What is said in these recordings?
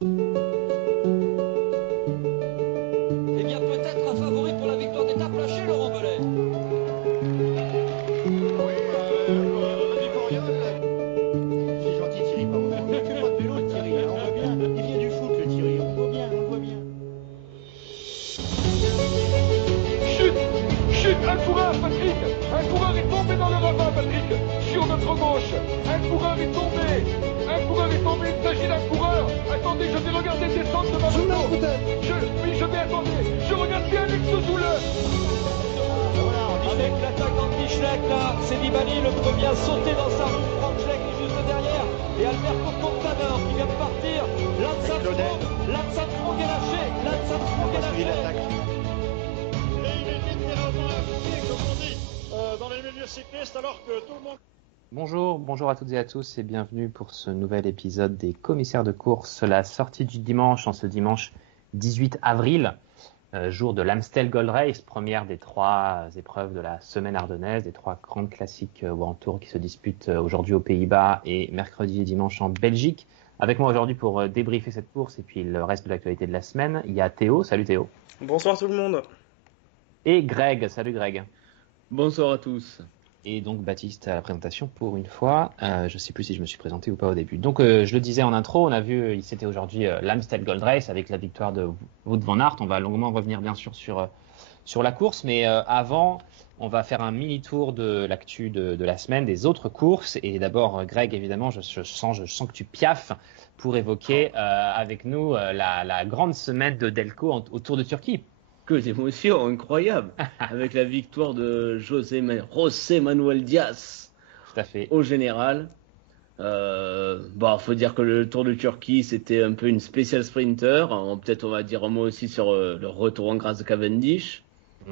Eh bien, peut-être un favori pour la victoire d'étape lâché, Laurent Belay. C'est gentil Thierry, pardon. On ne fait pas de vélo Thierry, hein, on voit bien. Il vient du foot le Thierry, on voit bien, on voit bien. Chute, chute, un coureur, Patrick. Un coureur est tombé dans le ravin, Patrick. Sur notre gauche, un coureur est tombé. Un coureur est tombé, il s'agit d'un coureur. Attendez, je vais regarder descendre de ma moto. Oui, je vais attendre. Je regarde bien Alex Zoule. Avec l'attaquant de Michel, là, c'est Nibali, le premier à sauter dans sa roue. Franck Schleck est juste derrière. Et Alberto Contador qui vient de partir. Lance Armstrong est lâché. Lance Armstrong est lâché. Et il est littéralement à pied, comme on dit, dans les milieux cyclistes, alors que tout le monde... Bonjour à toutes et à tous et bienvenue pour ce nouvel épisode des commissaires de course, la sortie du dimanche en ce dimanche 18 avril, jour de l'Amstel Gold Race, première des trois épreuves de la semaine ardennaise, des trois grandes classiques World Tour qui se disputent aujourd'hui aux Pays-Bas et mercredi et dimanche en Belgique. Avec moi aujourd'hui pour débriefer cette course et puis le reste de l'actualité de la semaine, il y a Théo. Salut Théo. Bonsoir tout le monde. Et Greg. Salut Greg. Bonsoir à tous. Et donc Baptiste à la présentation pour une fois. Je ne sais plus si je me suis présenté ou pas au début. Donc je le disais en intro, on a vu, c'était aujourd'hui l'Amstel Gold Race avec la victoire de Wout van Aert. On va longuement revenir bien sûr sur la course, mais avant, on va faire un mini tour de l'actu de la semaine, des autres courses. Et d'abord Greg, évidemment, je sens que tu piaffes pour évoquer avec nous la grande semaine de Delco au Tour de Turquie. Que d'émotion incroyable avec la victoire de José Manuel Diaz. Tout à fait. Au général. Faut dire que le Tour de Turquie c'était un peu une spéciale sprinter. Peut-être on va dire un mot aussi sur le retour en grâce de Cavendish.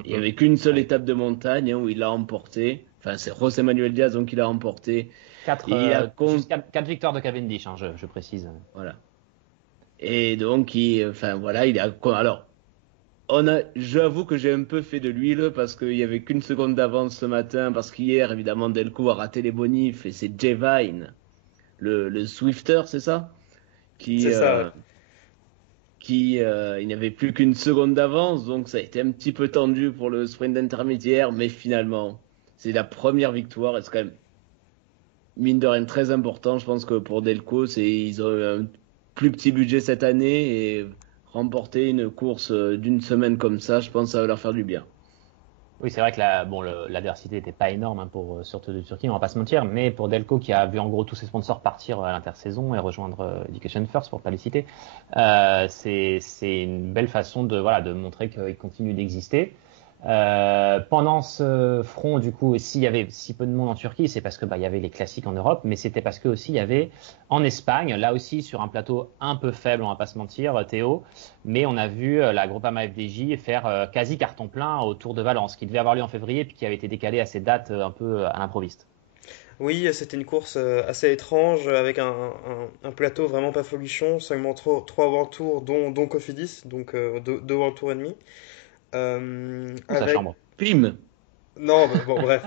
Il n'y avait qu'une seule étape de montagne où il l'a remporté. Enfin c'est José Manuel Diaz donc il a remporté. Quatre victoires de Cavendish, hein, je précise. Voilà. Et donc j'avoue que j'ai un peu fait de l'huile parce qu'il y avait qu'une seconde d'avance ce matin parce qu'hier évidemment Delco a raté les bonifs et c'est Jay Vine, le Swifter, c'est ça C'est ça. Il n'avait plus qu'une seconde d'avance, donc ça a été un petit peu tendu pour le sprint intermédiaire, mais finalement c'est la première victoire et c'est quand même mine de rien très important. Je pense que pour Delco ils ont un plus petit budget cette année et remporter une course d'une semaine comme ça, je pense que ça va leur faire du bien. Oui, c'est vrai que l'adversité n'était pas énorme pour surtout de Turquie, on va pas se mentir, mais pour Delco qui a vu en gros tous ses sponsors partir à l'intersaison et rejoindre Education First pour pas les citer, c'est une belle façon de montrer qu'il continue d'exister. Pendant ce front, du coup, s'il y avait si peu de monde en Turquie, c'est parce que il y avait les classiques en Europe, mais c'était parce que aussi il y avait en Espagne, là aussi sur un plateau un peu faible, on va pas se mentir, Théo, mais on a vu la Groupama FDJ faire quasi carton plein au Tour de Valence, qui devait avoir lieu en février puis qui avait été décalé à ces dates un peu à l'improviste. Oui, c'était une course assez étrange avec un plateau vraiment pas folichon, seulement trois World Tour dont Cofidis, donc deux World Tour et demi. Sa chambre. Pim. Non, bon, bref.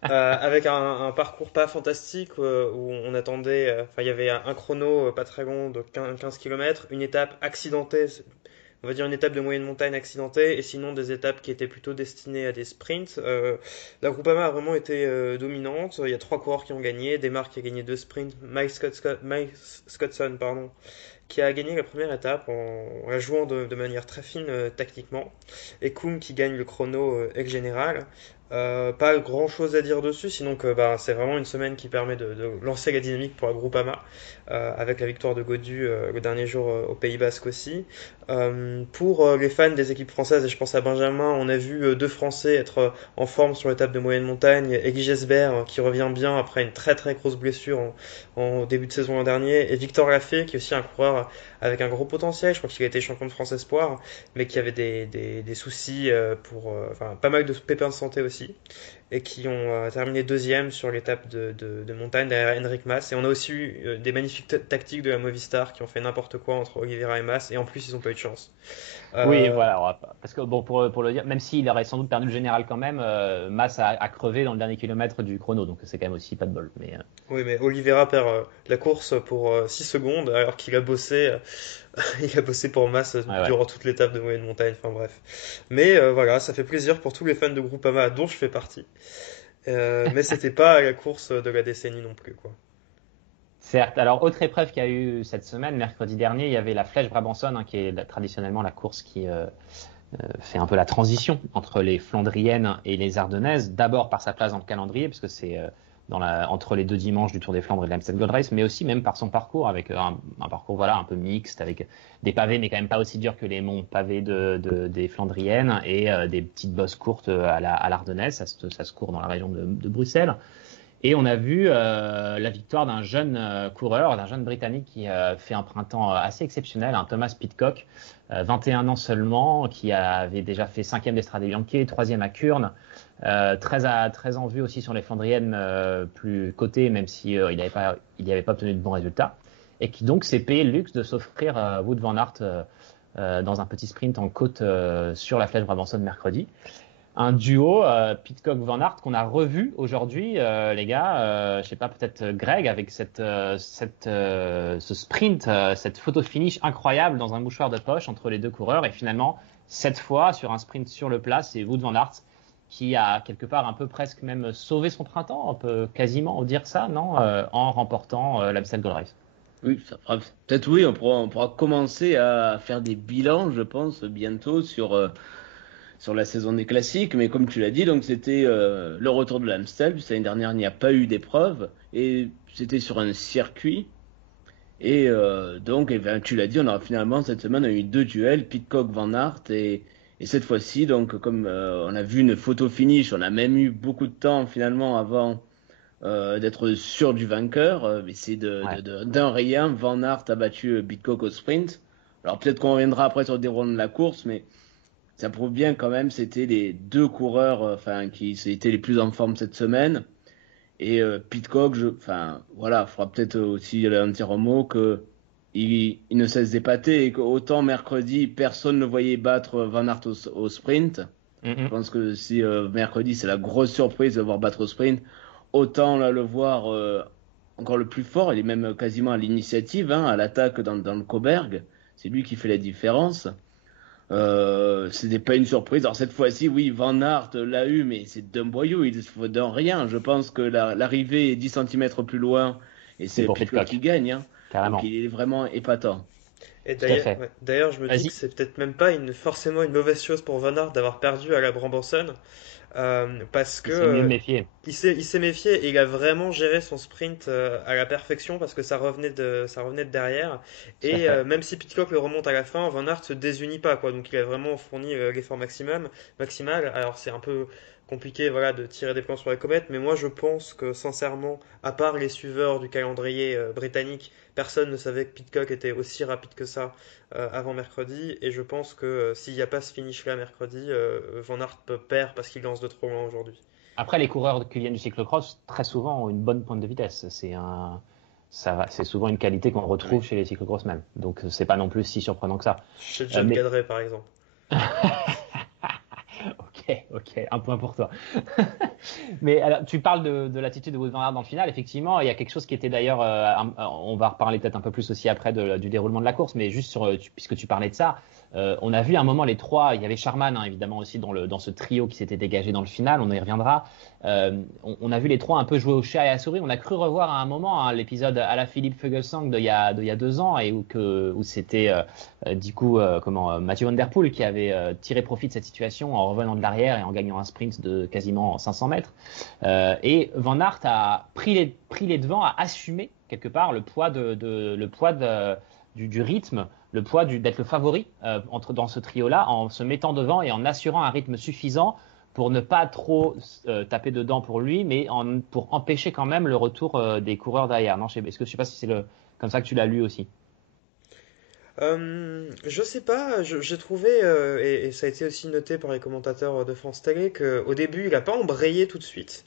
Avec un parcours pas fantastique où on attendait. Il y avait un chrono pas très long de 15 km, une étape accidentée, on va dire une étape de moyenne montagne accidentée, et sinon des étapes qui étaient plutôt destinées à des sprints. La Groupama a vraiment été dominante. Il y a trois coureurs qui ont gagné. Desmarques qui a gagné deux sprints, Mike Scottson, pardon, qui a gagné la première étape en la jouant de manière très fine tactiquement, et Koum qui gagne le chrono ex général. Pas grand chose à dire dessus, sinon que c'est vraiment une semaine qui permet de lancer la dynamique pour la Groupama, avec la victoire de Gaudu le dernier jour au Pays Basque aussi. Pour les fans des équipes françaises, et je pense à Benjamin, on a vu deux Français être en forme sur l'étape de moyenne montagne. Elie Gesbert qui revient bien après une très très grosse blessure en début de saison l'an dernier, et Victor Lafay qui est aussi un coureur avec un gros potentiel. Je crois qu'il a été champion de France Espoir, mais qui avait des soucis pas mal de pépins de santé aussi. et qui ont terminé deuxième sur l'étape de montagne derrière Henrik Mas. Et on a aussi eu des magnifiques tactiques de la Movistar qui ont fait n'importe quoi entre Oliveira et Mas, et en plus ils n'ont pas eu de chance. Oui, voilà, parce que bon, pour le dire, même s'il aurait sans doute perdu le général quand même, Mas a crevé dans le dernier kilomètre du chrono, donc c'est quand même aussi pas de bol. Mais Oui, mais Oliveira perd la course pour 6 secondes alors qu'il a bossé, il a bossé pour Mas durant toute l'étape de moyenne montagne. Enfin bref. Mais voilà, ça fait plaisir pour tous les fans de Groupama dont je fais partie. Mais c'était pas la course de la décennie non plus, quoi. certes. Alors, autre épreuve qu'il y a eu cette semaine, mercredi dernier, il y avait la Flèche Brabançonne, qui est traditionnellement la course qui fait un peu la transition entre les Flandriennes et les Ardennaises. D'abord par sa place dans le calendrier, parce que c'est entre les deux dimanches du Tour des Flandres et de l'Amstel Gold Race, mais aussi même par son parcours, avec un parcours voilà un peu mixte, avec des pavés, mais quand même pas aussi durs que les monts pavés des Flandriennes, et des petites bosses courtes à l'Ardennaise. Ça se court dans la région de Bruxelles. Et on a vu la victoire d'un jeune coureur, d'un jeune Britannique qui fait un printemps assez exceptionnel, un Thomas Pidcock, 21 ans seulement, qui avait déjà fait 5e d'Estrade Bianche, 3e à Kuurne, très en vue aussi sur les Flandriennes plus cotées, même si il n'avait pas obtenu de bons résultats, et qui donc s'est payé le luxe de s'offrir Wout van Aert dans un petit sprint en côte sur la Flèche Brabançonne mercredi. Un duo Pidcock-Van Aert qu'on a revu aujourd'hui, les gars. Je sais pas, peut-être Greg, avec ce sprint, cette photo finish incroyable dans un mouchoir de poche entre les deux coureurs. Et finalement, cette fois, sur un sprint sur le plat, c'est Wout van Aert qui a quelque part un peu presque même sauvé son printemps, on peut quasiment dire ça, non, en remportant l'Amstel Gold Race. Oui, ça fera peut-être, oui, on pourra commencer à faire des bilans, je pense, bientôt sur la saison des classiques, mais comme tu l'as dit, donc c'était le retour de l'Amstel, puisque l'année dernière il n'y a pas eu d'épreuve, et c'était sur un circuit, et donc tu l'as dit, on aura finalement cette semaine eu 2 duels, Pidcock-Van Aert, et cette fois-ci, donc comme on a vu une photo finish, on a même eu beaucoup de temps finalement avant d'être sûr du vainqueur, mais c'est d'un rien, Van Aert a battu Pidcock au sprint. Alors peut-être qu'on reviendra après sur le déroulement de la course, mais ça prouve bien quand même, c'était les deux coureurs qui étaient les plus en forme cette semaine. Et Pidcock, voilà, faudra peut-être aussi en dire un mot qu'il ne cesse d'épater, et qu'autant mercredi, personne ne voyait battre Van Aert au sprint. Je pense que si mercredi, c'est la grosse surprise de voir battre au sprint, autant là, le voir encore le plus fort. Il est même quasiment à l'initiative, à l'attaque dans le Coburg. C'est lui qui fait la différence. C'était pas une surprise. Alors cette fois-ci, oui, Van Aert l'a eu, mais c'est d'un boyau, il faut d'un rien. Je pense que l'arrivée est 10 cm plus loin, et c'est Pidcock qui gagne. Carrément. Donc il est vraiment épatant. Et d'ailleurs, je me dis que c'est peut-être même pas forcément une mauvaise chose pour Van Aert d'avoir perdu à la Brabançonne. Parce que il s'est méfié et il a vraiment géré son sprint à la perfection, parce que ça revenait de derrière, et même si Pidcock le remonte à la fin, Van Aert se désunit pas, quoi. Donc il a vraiment fourni l'effort maximal. Alors c'est un peu compliqué, voilà, de tirer des plans sur la comète, mais moi je pense que sincèrement, à part les suiveurs du calendrier britannique, personne ne savait que Pidcock était aussi rapide que ça avant mercredi, et je pense que s'il n'y a pas ce finish là mercredi, Van Aert perd parce qu'il lance de trop loin aujourd'hui. Après, les coureurs qui viennent du cyclocross très souvent ont une bonne pointe de vitesse. C'est souvent une qualité qu'on retrouve chez les cyclocross même. Donc c'est pas non plus si surprenant que ça. Chez John Cadret par exemple. Ok, un point pour toi. Mais alors, tu parles de l'attitude de Wout van Aert dans le final. Effectivement, il y a quelque chose qui était d'ailleurs, on va reparler peut-être un peu plus aussi après du déroulement de la course, mais juste puisque tu parlais de ça, on a vu à un moment les trois, il y avait Sharman évidemment aussi dans ce trio qui s'était dégagé dans le final, on y reviendra. On a vu les trois un peu jouer au chat et à la souris. On a cru revoir à un moment l'épisode à la Philippe Fuglsang d'il y a 2 ans, et où c'était Mathieu Van Der Poel qui avait tiré profit de cette situation en revenant de l'arrière et en gagnant un sprint de quasiment 500 mètres. Et Van Aert a pris les devants, a assumé quelque part le poids du rythme, le poids d'être le favori dans ce trio-là, en se mettant devant et en assurant un rythme suffisant pour ne pas trop taper dedans pour lui, mais pour empêcher quand même le retour des coureurs derrière. Non, je sais pas si c'est comme ça que tu l'as lu aussi. Je sais pas, j'ai trouvé, et ça a été aussi noté par les commentateurs de France Télé, qu'au début, il a pas embrayé tout de suite.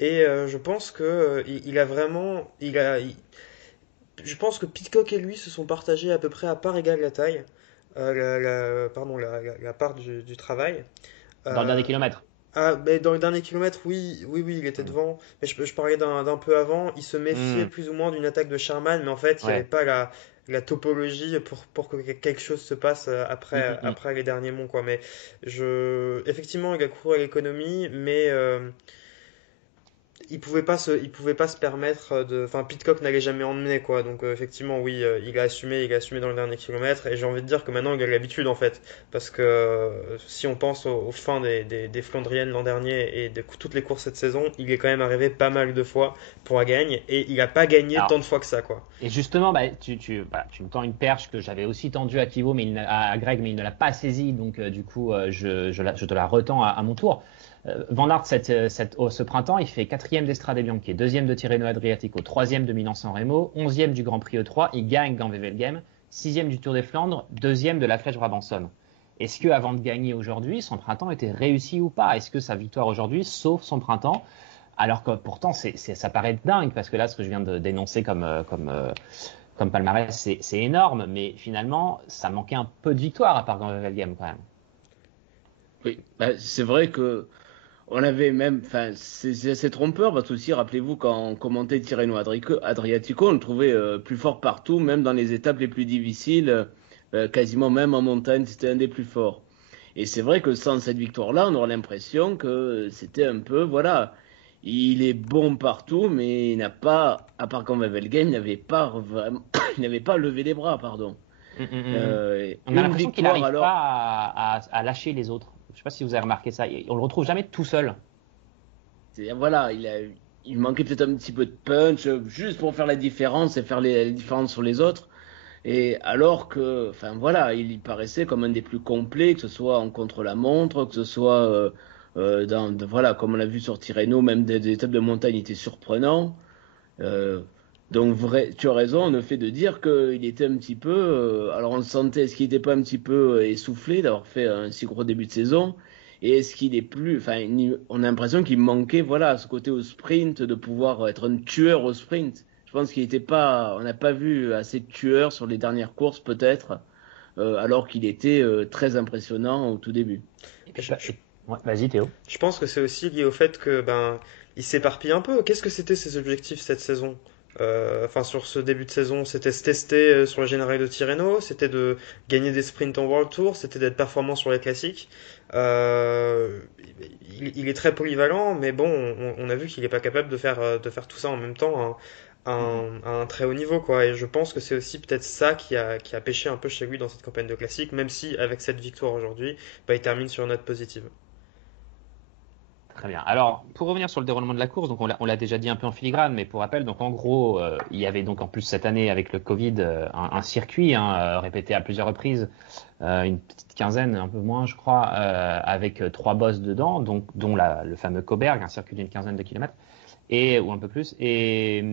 Et je pense que il a vraiment, je pense que Pidcock et lui se sont partagés à peu près à part égale la taille, pardon, la part du travail. Dans le dernier Euh, kilomètre. Ah, mais dans le dernier kilomètre, oui, oui, oui, il était devant. Mais je parlais d'un peu avant. Il se méfiait Hmm. plus ou moins d'une attaque de Sherman, mais en fait, il n'y avait Ouais. pas la topologie pour que quelque chose se passe Hmm, après, hmm, hmm. après les derniers monts, quoi. Mais effectivement, il a couru à l'économie, mais il pouvait pas se permettre de. Enfin, Pidcock n'allait jamais emmener, quoi. Donc, effectivement, oui, il a assumé dans le dernier kilomètre. Et j'ai envie de dire que maintenant, il a l'habitude, en fait. Parce que si on pense aux fins des Flandriennes l'an dernier et de toutes les courses cette saison, il est quand même arrivé pas mal de fois pour la gagne. Et il n'a pas gagné Alors, tant de fois que ça, quoi. et justement, tu me tends une perche que j'avais aussi tendue à Thibaut, à Greg, mais il ne l'a pas saisie, donc du coup, je te la retends à mon tour. Van Aert, ce printemps, il fait 4e d'Estrade Bianche, 2e de Tirreno Adriatico, 3e de Milan-San Remo, 11e du Grand Prix E3, il gagne Gand-Wevelgem, 6e du Tour des Flandres, 2e de la Flèche Brabançonne. Est-ce que avant de gagner aujourd'hui, son printemps était réussi ou pas? Est-ce que sa victoire aujourd'hui sauve son printemps? Alors que pourtant, ça paraît dingue, parce que là, ce que je viens de dénoncer comme palmarès, c'est énorme, mais finalement, ça manquait un peu de victoire à part Gand-Wevelgem quand même. Oui, bah, c'est vrai que on avait même, enfin, c'est assez trompeur parce que aussi, rappelez-vous, quand on commentait Tirreno Adriatico, on le trouvait plus fort partout, même dans les étapes les plus difficiles, quasiment même en montagne, c'était un des plus forts. Et c'est vrai que sans cette victoire-là, on aurait l'impression que c'était un peu, voilà, il est bon partout, mais il n'a pas, à part quand Wevelgem, il n'avait pas vraiment, il n'avait pas levé les bras, pardon. On a Une l'impression qu'il victoire n'arrive alors. pas à lâcher les autres. Je ne sais pas si vous avez remarqué ça. On le retrouve jamais tout seul. Voilà, il manquait peut-être un petit peu de punch, juste pour faire la différence et faire les différences sur les autres. Et alors que, enfin voilà, il y paraissait comme un des plus complets, que ce soit en contre-la-montre, que ce soit voilà, comme on l'a vu sur Tirreno, même des étapes de montagne, il était surprenant. Euh, donc vrai, tu as raison, le fait de dire qu'il était un petit peu, alors on le sentait, est-ce qu'il n'était pas un petit peu essoufflé d'avoir fait un si gros début de saison, et est-ce qu'il est plus, enfin, on a l'impression qu'il manquait, voilà, ce côté au sprint, de pouvoir être un tueur au sprint. Je pense qu'il était pas, on n'a pas vu assez de tueurs sur les dernières courses peut-être, alors qu'il était très impressionnant au tout début. Et Et puis, ouais, vas-y Théo. je pense que c'est aussi lié au fait que ben il s'éparpille un peu. Qu'est-ce que c'était ses objectifs cette saison? Enfin, sur ce début de saison, c'était se tester sur le général de Tirreno, c'était de gagner des sprints en World Tour, c'était d'être performant sur les classiques. Euh, il est très polyvalent, mais bon, on a vu qu'il n'est pas capable de faire tout ça en même temps à un très haut niveau, quoi. Et je pense que c'est aussi peut-être ça qui a pêché un peu chez lui dans cette campagne de classique, même si avec cette victoire aujourd'hui, bah, il termine sur une note positive. Très bien. Alors, pour revenir sur le déroulement de la course, donc on l'a déjà dit un peu en filigrane, mais pour rappel, donc en gros, il y avait donc en plus cette année avec le Covid un circuit répété à plusieurs reprises, une petite quinzaine, un peu moins, je crois, avec 3 bosses dedans, donc dont le fameux Cauberg, un circuit d'une quinzaine de kilomètres, ou un peu plus. Et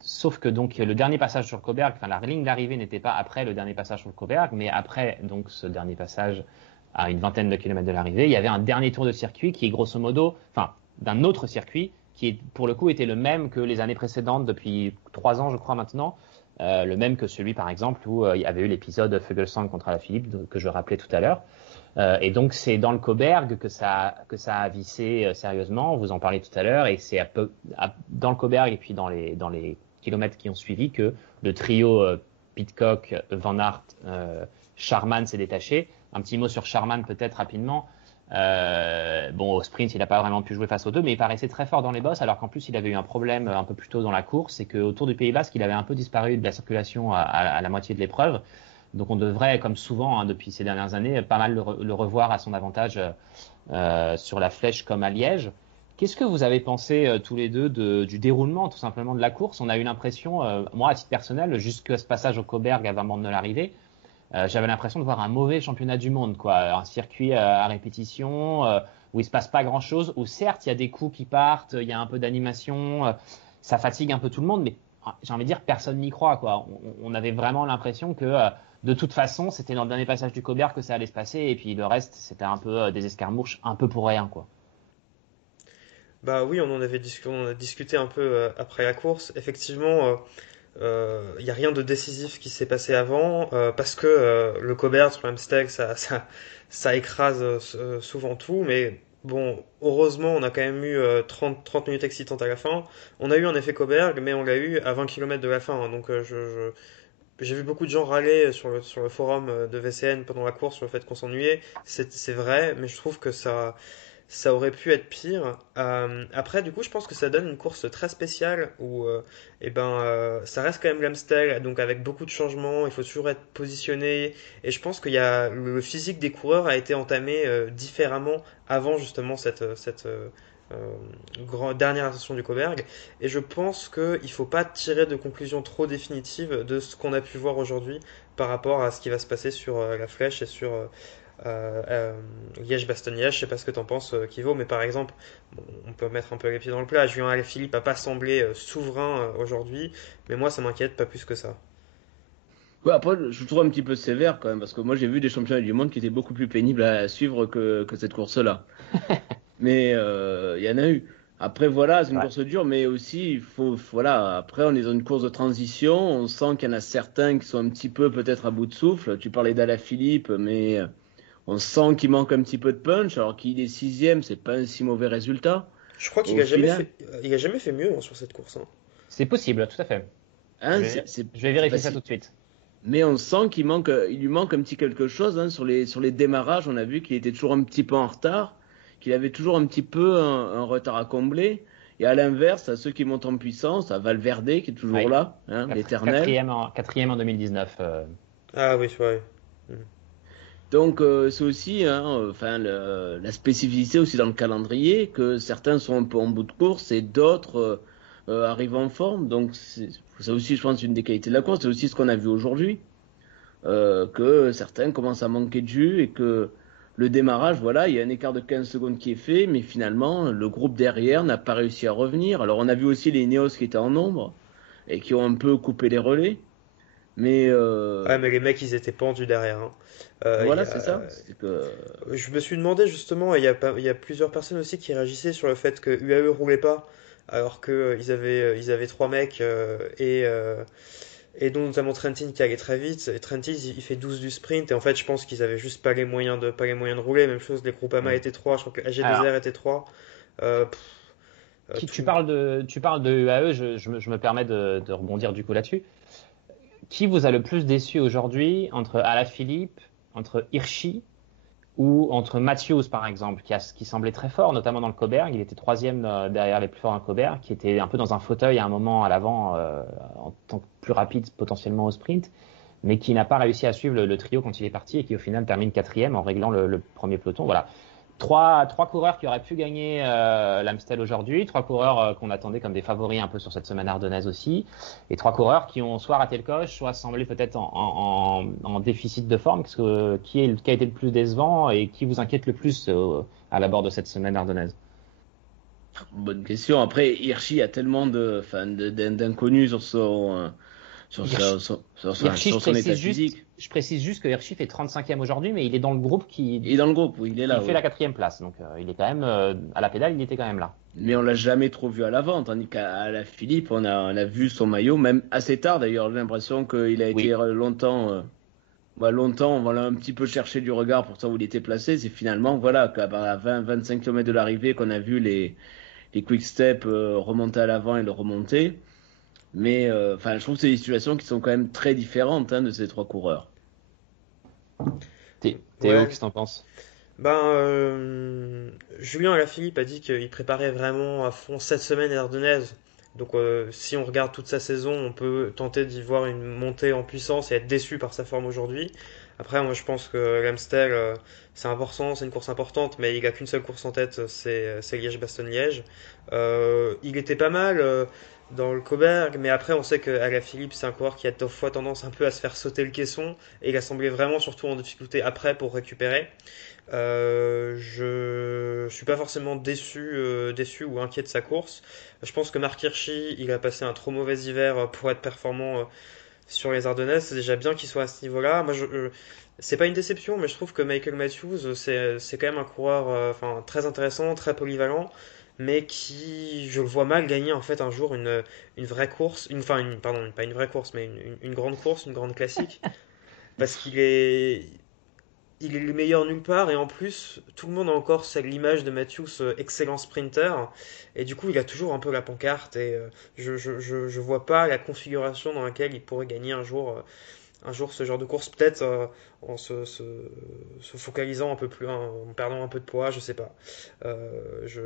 sauf que donc le dernier passage sur le Cauberg, enfin la ligne d'arrivée n'était pas après le dernier passage sur le Cauberg, mais après donc ce dernier passage à une vingtaine de kilomètres de l'arrivée, il y avait un dernier tour de circuit qui est grosso modo, enfin, d'un autre circuit qui pour le coup était le même que les années précédentes depuis 3 ans, je crois maintenant, le même que celui par exemple où il y avait eu l'épisode Fuglsang contre Alaphilippe que je rappelais tout à l'heure. Et donc c'est dans le Cauberg que ça a vissé sérieusement. Vous en parlez tout à l'heure, et c'est dans le Cauberg et puis dans les kilomètres qui ont suivi que le trio Pidcock, Van Aert, Sharman s'est détaché. Un petit mot sur Sharman peut-être rapidement. Bon, au sprint, il n'a pas vraiment pu jouer face aux deux, mais il paraissait très fort dans les bosses, alors qu'en plus, il avait eu un problème un peu plus tôt dans la course, c'est qu'au Tour du Pays Basque, il avait un peu disparu de la circulation à la moitié de l'épreuve. Donc on devrait, comme souvent depuis ces dernières années, pas mal le revoir à son avantage sur la Flèche comme à Liège. Qu'est-ce que vous avez pensé tous les deux du déroulement tout simplement de la course? On a eu l'impression, moi à titre personnel, jusqu'à ce passage au Cauberg avant de l'arrivée, j'avais l'impression de voir un mauvais championnat du monde, quoi. Un circuit à répétition où il se passe pas grand-chose, où certes il y a des coups qui partent, il y a un peu d'animation, ça fatigue un peu tout le monde, mais j'ai envie de dire, personne n'y croit, quoi. On avait vraiment l'impression que de toute façon, c'était dans le dernier passage du Cobert que ça allait se passer, et puis le reste, c'était un peu des escarmouches, un peu pour rien, quoi. Bah oui, on a discuté un peu après la course. Effectivement, il n'y a rien de décisif qui s'est passé avant parce que le Cobert sur l'Amstel, ça écrase souvent tout. Mais bon, heureusement, on a quand même eu 30 minutes excitantes à la fin. On a eu un effet Coberg, mais on l'a eu à 20 km de la fin, hein. Donc j'ai vu beaucoup de gens râler sur le forum de VCN pendant la course sur le fait qu'on s'ennuyait. C'est vrai, mais je trouve que ça aurait pu être pire. Après, du coup, je pense que ça donne une course très spéciale où, ça reste quand même l'Amstel, donc avec beaucoup de changements. Il faut toujours être positionné. Et je pense qu'il y a le physique des coureurs a été entamé différemment avant justement dernière ascension du Coberg. Et je pense qu'il ne faut pas tirer de conclusions trop définitives de ce qu'on a pu voir aujourd'hui par rapport à ce qui va se passer sur la Flèche et sur Liège-Bastogne-Liège. Je sais pas ce que t'en penses, Kivo, mais par exemple, bon, on peut mettre un peu les pieds dans le plat. Julien Alaphilippe a pas semblé souverain aujourd'hui, mais moi ça m'inquiète pas plus que ça. Ouais, après, je trouve un petit peu sévère quand même, parce que moi j'ai vu des championnats du monde qui étaient beaucoup plus pénibles à suivre que cette course-là. Mais il y en a eu. Après, voilà, c'est une Ouais. course dure, mais aussi, voilà, après, on est dans une course de transition. On sent qu'il y en a certains qui sont un petit peu peut-être à bout de souffle. Tu parlais d'Alaphilippe, mais on sent qu'il manque un petit peu de punch, alors qu'il est sixième, c'est pas un si mauvais résultat. Je crois qu'il Au a jamais final, il a jamais fait mieux, hein, sur cette course, hein. C'est possible, tout à fait. hein, Je vais vérifier ça facile. tout de suite. Mais on sent il lui manque un petit quelque chose, hein, sur les démarrages. On a vu qu'il était toujours un petit peu en retard, qu'il avait toujours un petit peu un retard à combler. Et à l'inverse, à ceux qui montent en puissance, à Valverde qui est toujours Oui. là, hein, l'éternel. Quatrième en 2019. Ah oui, ouais. Donc c'est aussi, hein, enfin la spécificité aussi dans le calendrier que certains sont un peu en bout de course et d'autres arrivent en forme. Donc c'est aussi, je pense, une des qualités de la course. C'est aussi ce qu'on a vu aujourd'hui, que certains commencent à manquer de jus et que le démarrage, voilà, il y a un écart de 15 secondes qui est fait, mais finalement le groupe derrière n'a pas réussi à revenir. Alors on a vu aussi les Ineos qui étaient en nombre et qui ont un peu coupé les relais. Mais Ouais, mais les mecs, ils étaient pendus derrière, hein. Il y voilà, a- c'est ça. C'est que Je me suis demandé justement, et il y a plusieurs personnes aussi qui réagissaient sur le fait que UAE roulait pas, alors que ils avaient trois mecs et dont notamment Trentin qui allait très vite. Et Trentin, il fait 12 du sprint, et en fait, je pense qu'ils avaient juste pas les moyens de rouler. Même chose, les Groupama étaient 3, je crois que Alors, AG2R était 3. Euh, pff, tu tout. parles de UAE, je me permets de rebondir du coup là-dessus. Qui vous a le plus déçu aujourd'hui entre Alaphilippe, entre Hirschi ou entre Matthews par exemple, qui semblait très fort, notamment dans le Coberg. Il était troisième derrière les plus forts dans le Coberg, qui était un peu dans un fauteuil à un moment à l'avant en tant que plus rapide potentiellement au sprint, mais qui n'a pas réussi à suivre le trio quand il est parti et qui au final termine quatrième en réglant le premier peloton. Voilà. Trois coureurs qui auraient pu gagner l'Amstel aujourd'hui, trois coureurs qu'on attendait comme des favoris un peu sur cette semaine ardennaise aussi, et trois coureurs qui ont soit raté le coche, soit semblé peut-être en déficit de forme. Qui a été le plus décevant et qui vous inquiète le plus à l'abord de cette semaine ardennaise? bonne question. Après, Hirschi a tellement d'inconnus Hirschi, sur son état physique. je précise juste que Hirschi fait 35e aujourd'hui, mais il est dans le groupe Il est dans le groupe, oui, il est là. qui fait Oui. la quatrième place. Donc il est quand même à la pédale, il était quand même là. Mais on l'a jamais trop vu à l'avant, tandis qu'à la Philippe, on a vu son maillot, même assez tard d'ailleurs. J'ai l'impression qu'il a été longtemps, on va un petit peu chercher du regard pour savoir où il était placé. C'est finalement, voilà, qu'à 20-25 km de l'arrivée qu'on a vu les quick steps remonter à l'avant et le remonter. Mais enfin, je trouve que c'est des situations qui sont quand même très différentes, hein, de ces trois coureurs. Théo, Ouais. qu'est-ce que t'en penses? Julien Alaphilippe a dit qu'il préparait vraiment à fond cette semaine ardennaise. Donc, si on regarde toute sa saison, on peut tenter d'y voir une montée en puissance et être déçu par sa forme aujourd'hui. Après, moi, je pense que l'Amstel, c'est important, c'est une course importante, mais il a qu'une seule course en tête, c'est Liège-Bastogne-Liège. Il était pas mal. dans le Coburg, mais après on sait que Alaphilippe c'est un coureur qui a des fois tendance un peu à se faire sauter le caisson et il a semblé vraiment surtout en difficulté après pour récupérer. Je suis pas forcément déçu ou inquiet de sa course. Je pense que Mark Hirschi, il a passé un trop mauvais hiver pour être performant sur les Ardennes. C'est déjà bien qu'il soit à ce niveau-là. C'est pas une déception, mais je trouve que Michael Matthews, c'est quand même un coureur enfin, très intéressant, très polyvalent, mais qui, je le vois mal gagner en fait un jour une vraie course, pardon, pas une vraie course, mais une grande course, une grande classique, parce il est le meilleur nulle part et en plus tout le monde a encore l'image de Matthews excellent sprinter et du coup il a toujours un peu la pancarte et je vois pas la configuration dans laquelle il pourrait gagner un jour ce genre de course peut-être en se focalisant un peu plus en perdant un peu de poids je sais pas. Je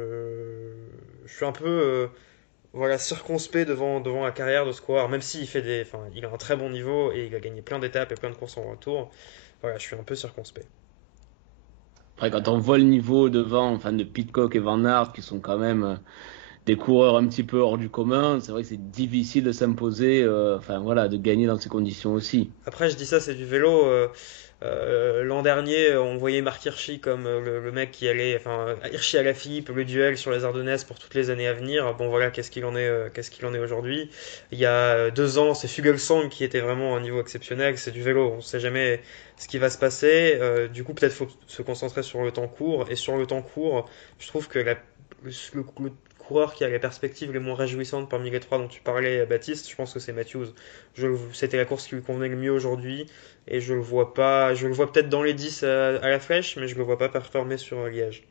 suis un peu voilà circonspect devant la carrière de ce coureur même s'il enfin il a un très bon niveau et il a gagné plein d'étapes et plein de courses en retour. Voilà, je suis un peu circonspect. Après, quand on voit le niveau devant, enfin, de Pidcock et Van Aert, qui sont quand même des coureurs un petit peu hors du commun, c'est vrai que c'est difficile de s'imposer, enfin voilà, de gagner dans ces conditions aussi. Après, je dis ça, c'est du vélo. L'an dernier, on voyait Mark Hirschi comme le mec qui allait, enfin, Hirschi à la Philippe, le duel sur les Ardennaises pour toutes les années à venir. Bon, voilà, qu'est-ce qu'il en est aujourd'hui. Il y a 2 ans, c'est Fuglsang qui était vraiment à un niveau exceptionnel. C'est du vélo, on ne sait jamais ce qui va se passer. Du coup, peut-être faut se concentrer sur le temps court. Et sur le temps court, je trouve que le coureur qui a les perspectives les moins réjouissantes parmi les 3 dont tu parlais, Baptiste, je pense que c'est Matthews. C'était la course qui lui convenait le mieux aujourd'hui. Et je le vois pas, je le vois peut-être dans les 10 à la Flèche, mais je le vois pas performer sur Liège.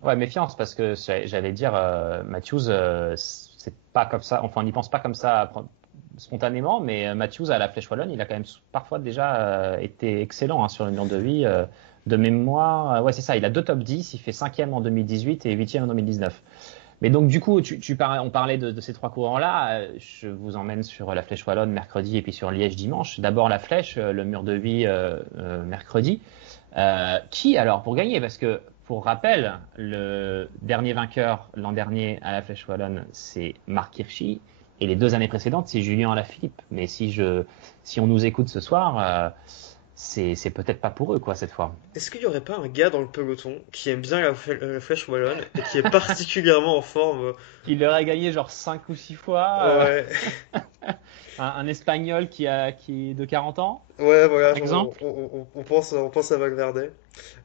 Ouais, méfiance, parce que j'allais dire, Matthews, c'est pas comme ça, enfin, on n'y pense pas comme ça spontanément, mais Matthews à la Flèche Wallonne, il a quand même parfois déjà été excellent sur le mur de vie. De mémoire, ouais, c'est ça, il a 2 top 10, il fait 5e en 2018 et 8e en 2019. Mais donc, du coup, on parlait de ces 3 courants-là. Je vous emmène sur la Flèche Wallonne mercredi et puis sur Liège dimanche. D'abord, la Flèche, le mur de vie mercredi. Qui, alors, pour gagner? Parce que, pour rappel, le dernier vainqueur l'an dernier à la Flèche Wallonne, c'est Mark Hirschi. Et les 2 années précédentes, c'est Julien Alaphilippe. Mais si on nous écoute ce soir, c'est peut-être pas pour eux, quoi, cette fois. Est-ce qu'il y aurait pas un gars dans le peloton qui aime bien la Flèche Wallonne et qui est particulièrement en forme Il leur a gagné genre 5 ou 6 fois. Ouais. Un Espagnol qui est de 40 ans. Ouais, voilà. Exemple. On pense à Valverde.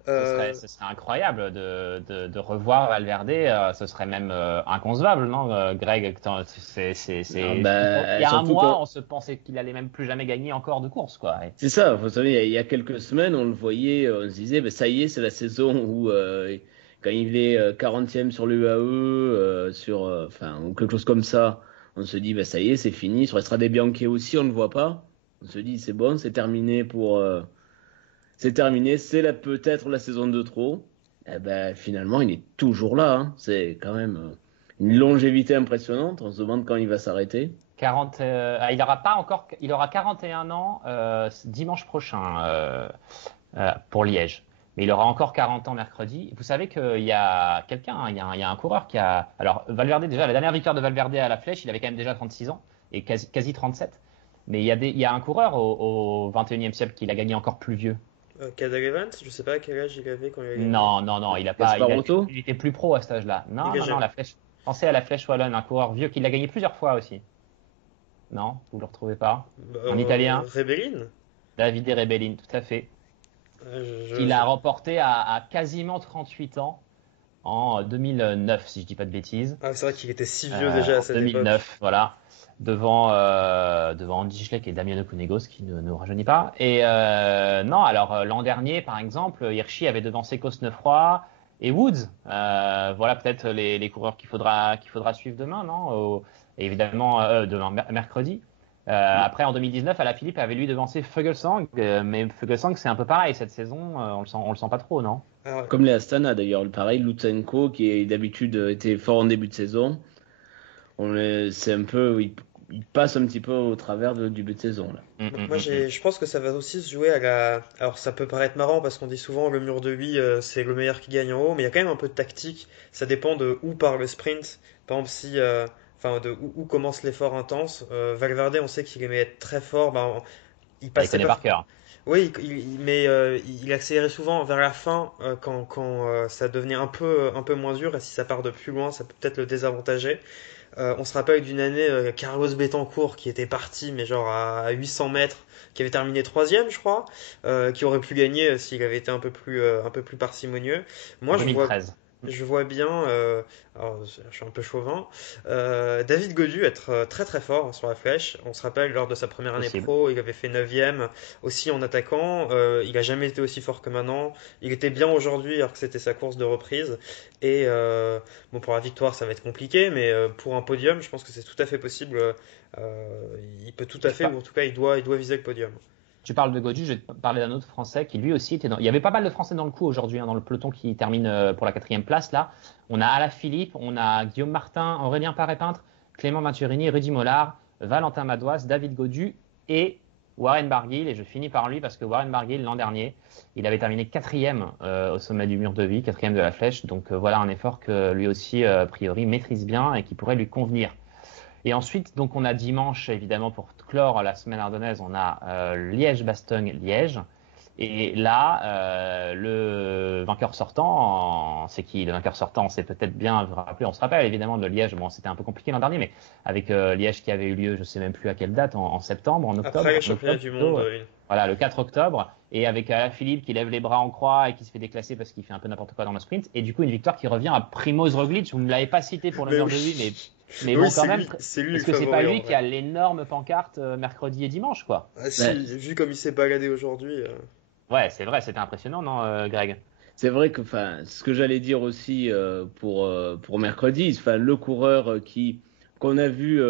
Ce serait incroyable de revoir Valverde. Ce serait même inconcevable, non, Greg? Il y a un mois, on se pensait qu'il allait même plus jamais gagner encore de course, quoi. C'est ça. Vous savez, il y a quelques semaines, on le voyait, on se disait, ben, ça y est, c'est la saison où quand il est 40e sur l'UAE, enfin, ou quelque chose comme ça, on se dit, ben, ça y est, c'est fini. Sur Estrade Bianche aussi, on ne le voit pas. On se dit, c'est bon, c'est terminé c'est terminé, c'est peut-être la saison de trop. Eh ben, finalement, il est toujours là. Hein. C'est quand même une longévité impressionnante. On se demande quand il va s'arrêter. Il aura 41 ans dimanche prochain pour Liège. Mais il aura encore 40 ans mercredi. Vous savez qu'il y a quelqu'un, il y a un coureur qui a... Alors, Valverde, déjà, la dernière victoire de Valverde à la Flèche, il avait quand même déjà 36 ans et quasi 37. Mais il y a un coureur au 21e siècle qui l'a gagné encore plus vieux. Cadel Evans, je sais pas à quel âge il avait quand il a gagné. Non, il a pas. Il était plus pro à cet âge-là. Non, la Flèche. Pensez à la Flèche Wallonne, un coureur vieux qui l'a gagné plusieurs fois aussi. Non, vous le retrouvez pas? En italien? Rebellin. Davide Rebellin, tout à fait. Il a remporté à quasiment 38 ans en 2009, si je dis pas de bêtises. Ah, c'est vrai qu'il était si vieux déjà à cette 2009, époque. voilà. Devant Andy Schleck et Damiano Cunego, qui ne nous rajeunit pas. Et non, alors l'an dernier, par exemple, Hirschi avait devancé Cosnefroy et Woods. Voilà peut-être les coureurs qu'il faudra suivre demain, non? Évidemment, demain, mercredi. Après, en 2019, Alaphilippe avait lui devancé Fuglsang, mais Fuglsang, c'est un peu pareil cette saison. On le sent pas trop, non? Comme les Astana d'ailleurs, pareil, Lutsenko qui d'habitude était fort en début de saison. C'est un peu, il passe un petit peu au travers du début de saison là. Moi, je pense que ça va aussi se jouer Alors, ça peut paraître marrant parce qu'on dit souvent le mur de vie, c'est le meilleur qui gagne en haut, mais il y a quand même un peu de tactique. Ça dépend de où part le sprint. Par exemple, si enfin de où commence l'effort intense. Valverde, on sait qu'il aimait être très fort. Il Il passait connaît pas. par cœur. Oui, mais il accélérait souvent vers la fin quand ça devenait un peu moins dur et si ça part de plus loin, ça peut peut-être le désavantager. On se rappelle d'une année Carlos Betancourt qui était parti, mais genre à 800 mètres, qui avait terminé troisième, je crois, qui aurait pu gagner s'il avait été un peu plus parcimonieux. Moi, 2013. je vois bien, alors, je suis un peu chauvin, David Gaudu être très très fort sur la flèche. On se rappelle, lors de sa première année Possible. pro, il avait fait 9e aussi en attaquant. Il a jamais été aussi fort que maintenant. Il était bien aujourd'hui alors que c'était sa course de reprise. Et bon, pour la victoire, ça va être compliqué, mais pour un podium, je pense que c'est tout à fait possible. Il peut tout à fait, ou en tout cas, il doit viser le podium. Tu parles de Godu, je vais te parler d'un autre Français qui lui aussi était dans. Il y avait pas mal de Français dans le coup aujourd'hui, dans le peloton qui termine pour la 4e place là. On a Alaphilippe, on a Guillaume Martin, Aurélien Paré-Peintre, Clément Maturini, Rudy Mollard, Valentin Madoise, David Godu et Warren Barguil. Et je finis par lui parce que Warren Barguil l'an dernier, il avait terminé 4e au sommet du mur de vie, 4e de la flèche. Donc voilà un effort que lui aussi a priori maîtrise bien et qui pourrait lui convenir. Et ensuite, donc on a dimanche, évidemment, pour clore la semaine ardennaise, on a Liège-Bastogne-Liège. Et là, le vainqueur sortant, c'est qui? Le vainqueur sortant, c'est peut-être bien, vous rappeler, on se rappelle évidemment de Liège. Bon, c'était un peu compliqué l'an dernier, mais avec Liège qui avait eu lieu, je sais même plus à quelle date, en septembre, en octobre. Après les championnats du monde. Voilà, le 4 octobre. Et avec Alaphilippe qui lève les bras en croix et qui se fait déclasser parce qu'il fait un peu n'importe quoi dans le sprint. Et du coup, une victoire qui revient à Primoz Roglic. Vous ne l'avez pas cité pour le mur de vie, mais oui, bon, quand même, c'est lui est-ce le que c'est pas favori, lui qui a l'énorme pancarte mercredi et dimanche, quoi? Ah, si, vu comme il s'est baladé aujourd'hui. Ouais, c'est vrai, c'était impressionnant, non, Greg? C'est vrai que, ce que j'allais dire aussi pour mercredi, le coureur qu'on a vu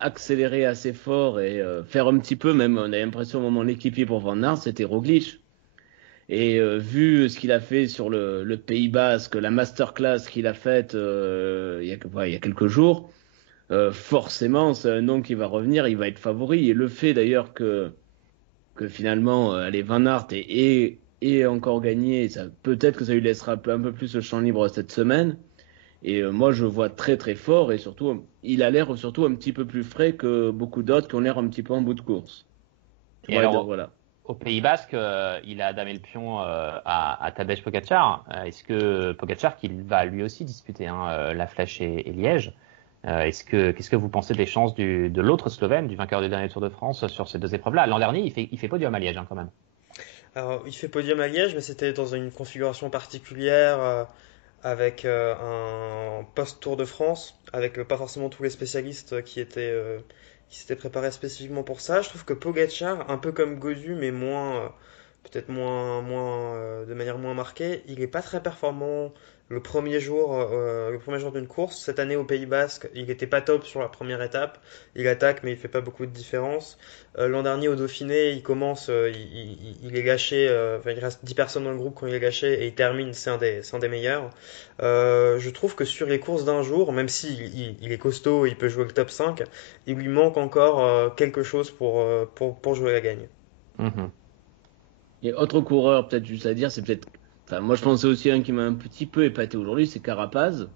accélérer assez fort et faire un petit peu, même on a l'impression au moment de l'équipier pour Van Aert, c'était Roglic. Et vu ce qu'il a fait sur le Pays Basque, la masterclass qu'il a faite il y a quelques jours, forcément c'est un nom qui va revenir, il va être favori. Et le fait d'ailleurs que finalement Van Aert ait encore gagné, peut-être que ça lui laissera un peu plus le champ libre cette semaine. Et moi je vois très très fort et surtout il a l'air surtout un petit peu plus frais que beaucoup d'autres qui ont l'air un petit peu en bout de course. Et alors, voilà. Au Pays Basque, il a damé le pion à Tadej Pogacar. Est-ce que Pogacar, qui va lui aussi disputer la Flèche et Liège, qu'est-ce que vous pensez des chances de l'autre Slovène, du vainqueur du dernier Tour de France, sur ces deux épreuves-là? L'an dernier, il fait podium à Liège quand même. Alors, il fait podium à Liège, mais c'était dans une configuration particulière avec un post-Tour de France, avec pas forcément tous les spécialistes qui s'étaient préparés spécifiquement pour ça. Je trouve que Pogacar, un peu comme Gaudu, mais peut-être de manière moins marquée, il est pas très performant le premier jour d'une course. Cette année au Pays Basque, il était pas top sur la première étape. Il attaque, mais il fait pas beaucoup de différence. L'an dernier au Dauphiné, il commence, il est gâché. Il reste 10 personnes dans le groupe quand il est gâché et il termine, c'est un des meilleurs. Je trouve que sur les courses d'un jour, même si il est costaud, il peut jouer le top 5, il lui manque encore quelque chose pour jouer la gagne. Mm-hmm. Et autre coureur, peut-être juste à dire, c'est peut-être. Moi, je pensais aussi à un qui m'a un petit peu épaté aujourd'hui, c'est Carapaz.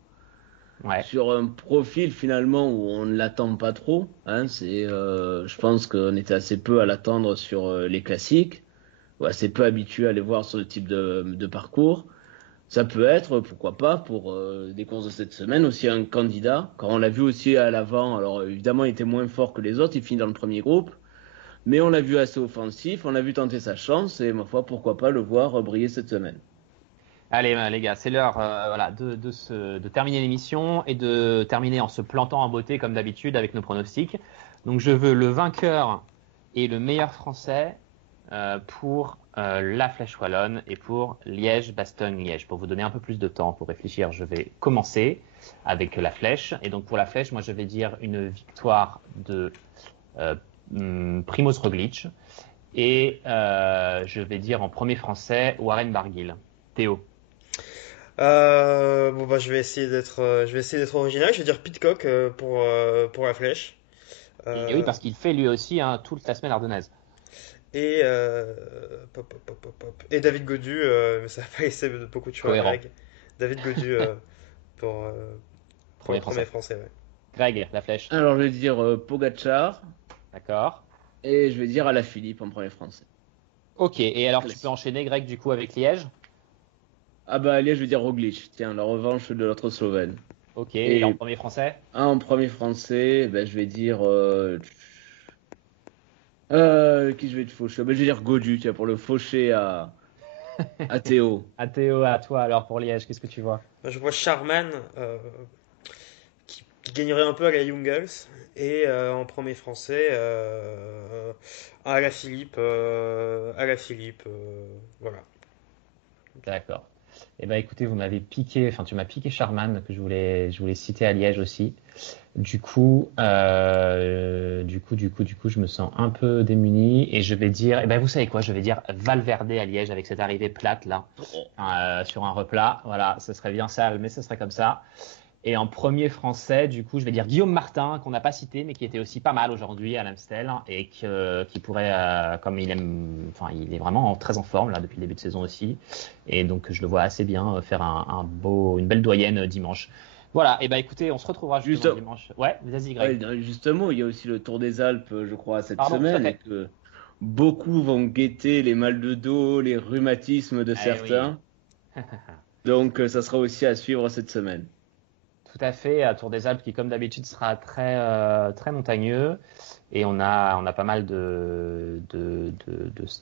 Ouais. Sur un profil finalement où on ne l'attend pas trop. Je pense qu'on était assez peu à l'attendre sur les classiques, ou assez peu habitué à les voir sur ce type de parcours. Ça peut être, pourquoi pas, pour des courses de cette semaine, aussi un candidat. Quand on l'a vu aussi à l'avant, alors évidemment il était moins fort que les autres, il finit dans le premier groupe. Mais on l'a vu assez offensif, on l'a vu tenter sa chance, et ma foi, pourquoi pas le voir briller cette semaine. Allez les gars, c'est l'heure de terminer l'émission et de terminer en se plantant en beauté comme d'habitude avec nos pronostics. Donc je veux le vainqueur et le meilleur français pour la Flèche Wallonne et pour Liège-Bastogne-Liège. Pour vous donner un peu plus de temps pour réfléchir, je vais commencer avec la Flèche. Et donc pour la Flèche, moi je vais dire une victoire de Primoz Roglic et je vais dire en premier français Warren Barguil. Théo. Je vais essayer d'être original. Je vais dire Pidcock pour la Flèche. Et oui, parce qu'il fait lui aussi toute la semaine ardennaise. Et et David Gaudu, mais ça va pas laisser beaucoup de choix. David Gaudu pour premier français. Ouais. Greg, la flèche. Alors, je vais dire Pogacar D'accord. et je vais dire Alaphilippe en premier français. Ok, et alors tu Classique. peux enchaîner, Greg, du coup, avec Liège. Ah bah, allez, je vais dire Roglic. Tiens, la revanche de l'autre Slovène. Ok, Et- et en premier français. En premier français, ben, je vais dire. Qui je vais te faucher? Ben, je vais dire Godu, tiens, pour le faucher à Théo. À Théo, à toi, alors pour Liège, qu'est-ce que tu vois? Je vois Charman qui gagnerait un peu à la Jungels. Et en premier français, Alaphilippe. Voilà. D'accord. Eh ben écoutez, vous m'avez piqué, enfin tu m'as piqué Charman que je voulais citer à Liège aussi. Du coup, je me sens un peu démuni et je vais dire, eh ben vous savez quoi, je vais dire Valverde à Liège avec cette arrivée plate là, sur un replat. Voilà, ce serait bien sale, mais ce serait comme ça. Et en premier français, du coup, je vais dire Guillaume Martin, qu'on n'a pas cité, mais qui était aussi pas mal aujourd'hui à l'Amstel et qui pourrait, comme il aime, enfin, il est vraiment très en forme là depuis le début de saison aussi. Et donc, je le vois assez bien faire une belle doyenne dimanche. Voilà. Et ben, écoutez, on se retrouvera justement dimanche. Ouais, vas-y, Greg. Ouais, justement, il y a aussi le Tour des Alpes, je crois, cette Pardon, tout à semaine, fait. et que beaucoup vont guetter les mal de dos, les rhumatismes de Eh certains. Donc, ça sera aussi à suivre cette semaine. Tout à fait, à Tour des Alpes qui, comme d'habitude, sera très montagneux. Et on a pas mal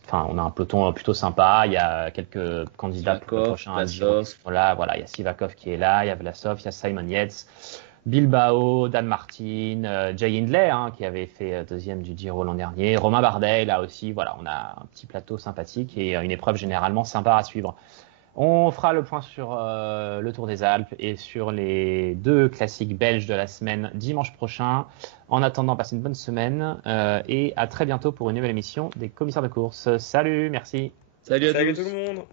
enfin, on a un peloton plutôt sympa. Il y a quelques candidats pour le Sivakov, prochain Vlasov. Giro. Voilà, il y a Sivakov qui est là, il y a Vlasov, il y a Simon Yates, Bilbao, Dan Martin, Jay Hindley, qui avait fait deuxième du Giro l'an dernier, Romain Bardet, là aussi. Voilà, on a un petit plateau sympathique et une épreuve généralement sympa à suivre. On fera le point sur le Tour des Alpes et sur les 2 classiques belges de la semaine dimanche prochain. En attendant, passez une bonne semaine et à très bientôt pour une nouvelle émission des commissaires de course. Salut, merci. Salut à Salut tous. tout le monde.